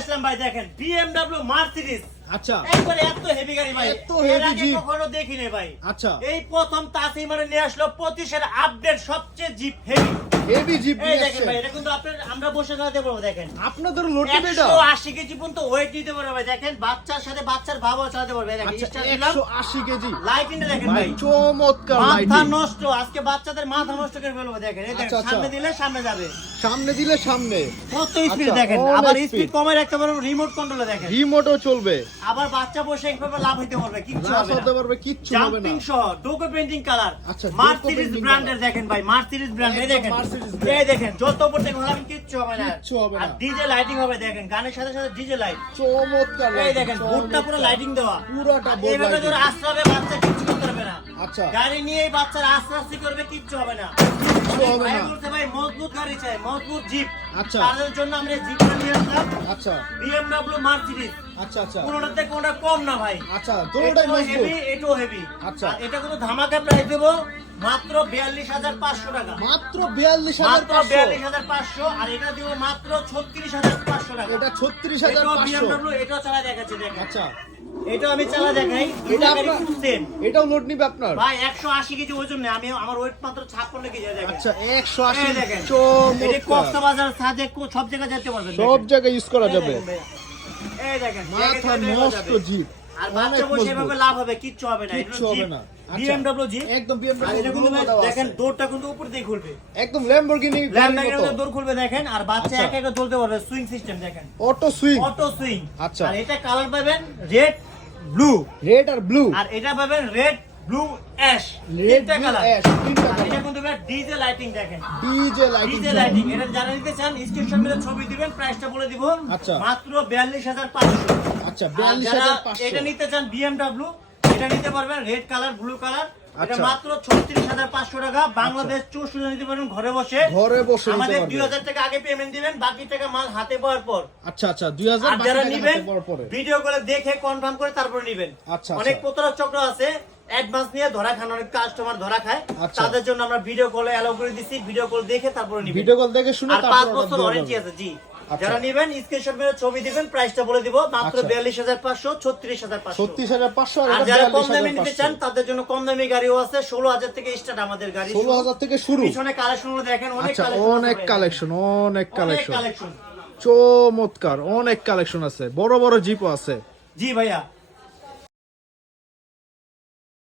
আসলাম ভাই, দেখেন BMW Mercedes. আচ্ছা, একবারে এত হেভি গাড়ি ভাই, এত heavy এর আগে জিপ। কখনো দেখিনি ভাই। আচ্ছা, এই প্রথম তাসিম মানে নিয়ে আসলো 25 আপডেট সবচেয়ে জিপ হেভি। হেভি জিপ এই নিয়ে দেখেন আসছে। ভাই, এটা কিন্তু আমরা বসে চালাতে পারবো। দেখেন আপনাদের লোড নেবে এটা 180 কেজি পর্যন্ত ওয়েট দিতে পারবে ভাই। দেখেন বাচ্চার সাথে বাচ্চার ভাবও চালাতে পারবে। দেখেন আচ্ছা, স্টার্ট দিলাম, 180 কেজি। লাইটিংটা দেখেন ভাই ভাই, চমৎকার মাথা লাইটিং। নষ্ট, আজকে বাচ্চাদের মাথা নষ্ট করে ফেলবো। দেখেন এই দেখেন, আচ্ছা, আচ্ছা। সামনে দিলে সামনে যাবে, সামনে দিলে সামনে। কত স্পিড আচ্ছা, দেখেন। অনেক আবার speed। স্পিড কমায় রাখতে পারবো, রিমোট কন্ট্রোলে দেখেন। রিমোটও চলবে। আবার বাচ্চা বসে একভাবে লাভ হইতে পারবে, কিচ্ছু লাভ হবে হতে না। পারবে, কিচ্ছু হবে না। জাম্পিং সহ ডোকো পেইন্টিং কালার। আচ্ছা, মার্সিডিজ painting ব্র্যান্ডের color। দেখেন ভাই, মার্সিডিজ ব্র্যান্ড। এই একদম দেখেন, Mercedes brand। এই দেখেন যত উপর থেকে ঘোরাবেন কিচ্ছু হবে না। কিচ্ছু হবে আর না। ডিজে লাইটিং হবে। দেখেন গানের সাথে সাথে ডিজে লাইট। চমৎকার এই lighting, দেখেন বুটটা পুরো চমৎকার। লাইটিং দেওয়া, পুরাটা board এইভাবে lighting। ধরে আশ্রাবে, বাচ্চা কিচ্ছু করতে পারবে না। আচ্ছা, গাড়ি নিয়ে এই বাচ্চারা আস্তে করবে, কিচ্ছু হবে না। কিচ্ছু হবে ভাই না। বলতে ভাই মজবুত গাড়ি চাই, মজবুত জিপ। আচ্ছা। তাদের জন্য আমরা এই জিপটা নিয়ে আসলাম, আচ্ছা, BMW মার্সিডিজ। আচ্ছা, আচ্ছা, কোনোটাতে কোনোটা কম না ভাই। আচ্ছা, দুটোটাই এটাও মজবুত। হেভি, এটাও হেভি। আচ্ছা। আর এটা কোনো ধামাকা প্রাইস দেবো মাত্র 42,500 টাকা। মাত্র মাত্র 42,500। 42,500। আর এটা দিব মাত্র 36,500 টাকা। এটা এটাও 36,500। BMW, এটাও চালা দেখাচ্ছি দেখেন। আচ্ছা, এটাও আমি চালা দেখাই। এটা দুটো গাড়ি আপনার- কিন্তু same। এটাও লোড নিবে আপনার। ভাই 180 কেজি ওজন নেই, আমার ওয়েট মাত্র 56 কেজি দেখেন। আচ্ছা, 180। এই দেখেন, এটা চমৎকার। কক্সবাজার সাজে সব জায়গায় যেতে পারবেন। সব দেখেন। জায়গায় ইউজ করা এই যাবে। দেখেন ভাইয়া। এই দেখেন মাথা নষ্ট জিপ। আর বাচ্চা অনেক বসে মজবুত। এভাবে লাভ হবে, কিচ্ছু হবে না। কিচ্ছু হবে না। আচ্ছা, BMW জিপ। একদম BMW আর এটা কিন্তু ভাই দেওয়া দেখেন আছে। ডোরটা কিন্তু উপর দিয়ে খুলবে, একদম ল্যাম্বরগিনি গাড়ির ল্যাম্বরগিনির মতো। মতো ডোর খুলবে দেখেন। আর বাচ্চা আচ্ছা। একা একা চলতে পারবে, সুইং সিস্টেম দেখেন, অটো সুইং। Auto swing. আচ্ছা। আর এটা কালার পাবেন রেড ব্লু, রেড আর ব্লু। আর এটা পাবেন রেড ব্লু অ্যাশ। রেড তিনটা ব্লু কালার। অ্যাশ, তিনটা আর এটা কালার। কিন্তু ভাই ডিজে লাইটিং দেখেন, ডিজে লাইটিং। DJ lighting. এটা যারা নিতে চান স্ক্রিনশট মেরে ছবি দিবেন, প্রাইসটা বলে দিব। আচ্ছা। মাত্র 42,500। আচ্ছা, আর যারা 42,500। এটা নিতে চান BMW, এটা নিতে পারবেন রেড কালার, ব্লু কালার। এটা আচ্ছা। মাত্র 36,500 টাকা। বাংলাদেশ 64 নিতে পারবেন ঘরে বসে। ঘরে বসে নিতে আমাদের পারবেন। 2000 টাকা আগে পেমেন্ট দিবেন, বাকি টাকা মাল হাতে পাওয়ার পর। আচ্ছা, আচ্ছা, 2000 আর বাকি যারা টাকা নিবেন হাতে পাওয়ার পরে। ভিডিও করে দেখে কনফার্ম করে তারপরে নিবেন। আচ্ছা, অনেক আচ্ছা। প্রতারক চক্র আছে, অ্যাডভান্স নিয়ে ধরা খান, অনেক কাস্টমার ধরা খায়। আচ্ছা। তাদের জন্য আমরা ভিডিও কলে অ্যালাউ করে দিছি, ভিডিও কল দেখে তারপরে নিবেন। ভিডিও কল দেখে শুনে আর তারপর 5 order বছর দেওয়া ওয়ারেন্টি যাবে। আছে জি। আচ্ছা। যারা নিবেন স্ক্রিনশট মেরে ছবি দিবেন, প্রাইসটা বলে দিব। মাত্র আচ্ছা। 42,500, 36,500। 36,500 আর আর যারা এটা কম দামে নিতে চান 42,500। তাদের জন্য কম দামি গাড়িও আছে। 16,000 থেকে স্টার্ট আমাদের গাড়ি। 16,000 থেকে শুরু। পিছনে কালেকশন দেখেন, অনেক আচ্ছা, কালেকশন। অনেক কালেকশন, অনেক কালেকশন। কালেকশন। চমৎকার, অনেক কালেকশন আছে। বড় বড় জিপও আছে। জি ভাইয়া।